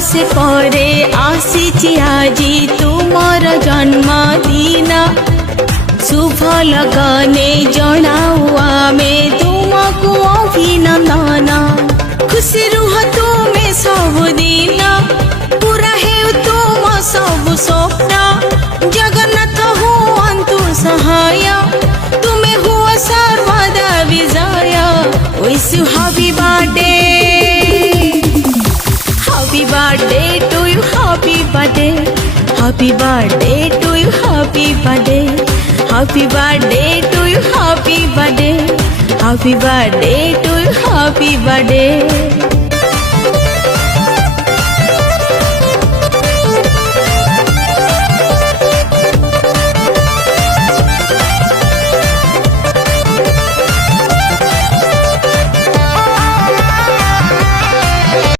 से करे आसीची आजी तुमर जन्मदिन शुभ लगने जनाऊ आमे तुमको अभिनंदन खुशी रुह तुमे सबुदिन पूरा हेउ तुम सब स्वप्न जगन्नाथ हुअन्तु सहाय तुमे हुआ सर्वदा विजय wish you happy birthday Happy birthday to you, happy birthday. Happy birthday to you, happy birthday. Happy birthday to you, happy birthday. Happy birthday to you, happy birthday.